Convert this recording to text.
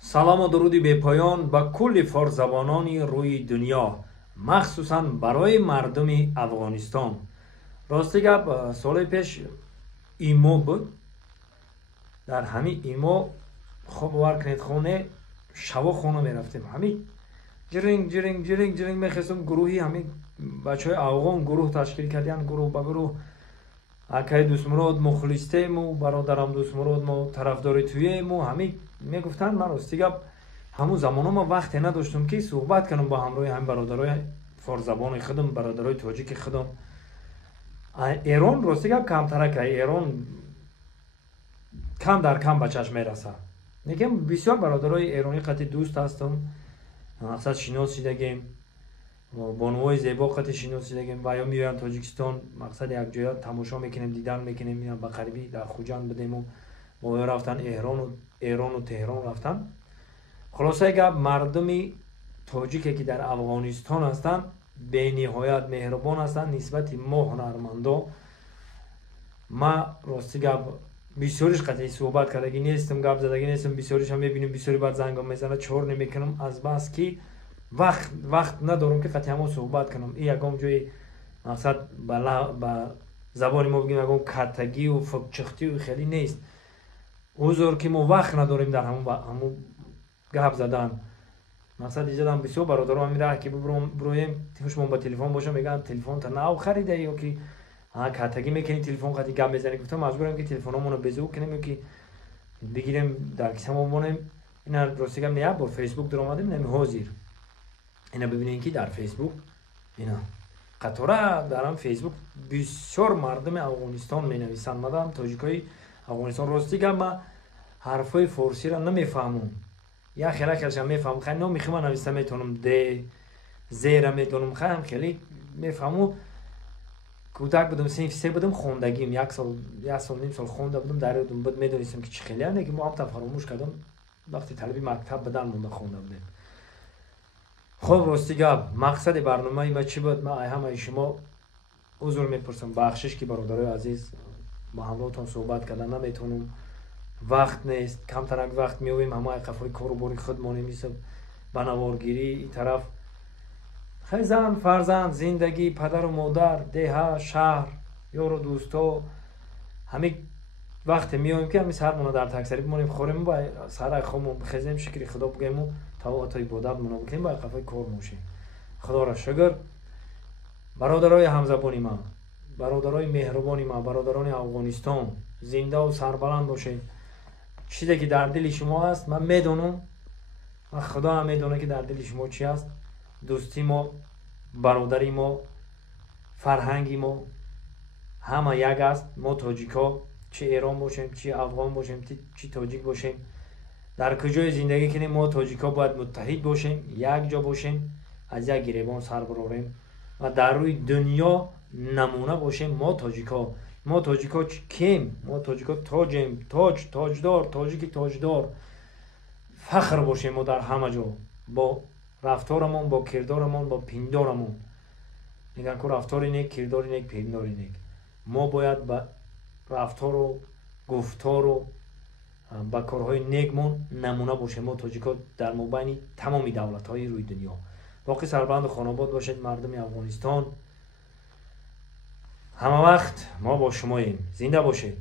салому дуруди бепоён ба кулли форзабонони рӯи дунё, махсусан барои мардуми Афғонистон. Рости гап, соли пеш имо буд. Дар ҳами имо хоб бовар кунед хоне шаво хона мерафтем. Ҳами ҷиринг мехестум. гурӯҳи ҳами бачаҳои афғон гурӯҳ ташкил кардиян. гурӯҳ ба гурӯҳ акаи дӯстмурод мухлистему, бародарам дӯстмурод мо тарафдори туему. ҳами мегуфтанд. ман рости гап ҳамун замоно ман вақте надоштум ки суҳбат канам ба ҳамроҳи ҳам бародарои форзабони худам, бародарои тоҷики худам. эрон рости гап камтарака. эрон кам дар кам ба чашм мерасад. лекин бисёр бародарои эронӣ қати дӯст ҳастам. мақсад шинос шидагем, бонуҳои зебо қати шинос шидагем. ва ё меоям тоҷикистон, мақсад якҷоя тамошо мекунем, дидан мекунем. ба қарибӣ дар хуҷанд будему, бо ё рафтан эрону теҳрон рафтан. хулосаи гап, мардуми тоҷике ки дар Афғонистон ҳастанд бениҳоят меҳрубон ҳастанд нисбати мо ҳунармандо. ма рости гап бисёриш қати суҳбат кардагӣ нестам, гап задагӣ нестам. бисёришам мебинем, бисёри баъд зангам мезанад, чор намекунам, аз бас ки вақт надорам ки қати ҳамо суҳбат канам. ин ягон ҷои мақсад ба забони мо бигем ягон каттагию фукчихтию хеле нест. узр ки мо вақт надорем дар ҳамун гап задан. мақсад иҷодам бисёр бародаро мера ки бироем шумо ба телефон бошам, мегӯянд телефонта нав харида ё ки каттагӣ мекунӣ телефон қати гап мезанӣ. гуфтам маҷбурам ки телефономонро безук кунем ё ки бигирем дар кисамо монем. ина рости гап як бор фейсбук даромадем, нами ҳозир ина бибинем ки дар фейсбук ина қатора дарам фейсбук бисёр мардуми Афғонистон менависанд. мадам тоҷикои Афғонистон. рости гап ма ҳарфҳои форсиро намефаҳмам. як хелакашам мефаҳмам. хай номи хима нависта метавонам, д зера метавонам. хайам хеле мефаҳму. кӯдак будам, синфи се будам, хондагим як сол ним сол хонда будам. дар ёдам буд, медонистам ки чӣ хеле, лекин мо ҳамта фаромӯш кардам вақти талаби мактаб будан монда хонда будем. хоб рости гап, мақсади барномаи ма чӣ буд? ма ҳамаи шумо узр мепурсам, бахшиш ки бародарои азиз ба ҳамроҳтон суҳбат карда наметавонам. вақт нест, камтарак вақт меовем, ҳамаи қафои корубори худ монем, исаб ба наворгирӣ ин тараф. хай зан, фарзанд, зиндагӣ, падару модар, деҳа, шаҳр, ёру дӯсто, ҳамин вақте меоем ки ҳамин сармона дар таксарӣ бимонем, хорем ба сараи хомон бихезем, шукри худо бигӯему, тавоато ибодат мона бикунем, ба қафои кор мошем. худоро шукр. бародарои ҳамзабони ман, бародарои меҳрубони ман, бародарони Афғонистон, зиндаву сарбаланд бошед. чизе ки дар дили шумо ҳаст ман медонам, ва худо ҳам медонад ки дар дили шумо чӣ ҳаст. дӯсти мо, бародари мо, фарҳанги мо ҳама як аст. мо тоҷико, чӣ эрон бошем, чӣ афғон бошем, чӣ тоҷик бошем, дар куҷое зиндагӣ кунем, мо тоҷико бояд муттаҳид бошем, якҷо бошем, аз як гиребон сар барорем ва дар рӯи дунё намуна бошем. мо тоҷико кем? мо тоҷико тоҷем, тоҷдор, тоҷики тоҷдор. фахр бошем мо дар ҳама ҷо, бо рафторамон, бо кирдорамон, бо пиндорамон. мегӯянд ку рафтори нек, кирдори нек, пиндори нек. мо бояд ба рафтору гуфтору ба корҳои некмон намуна бошем. мо тоҷико дар мобайни тамоми давлатҳои рӯи дунё. боқӣ сарбаланду хонобод бошед мардуми Афғонистон. ҳама вақт мо бо шумоем. зинда бошед.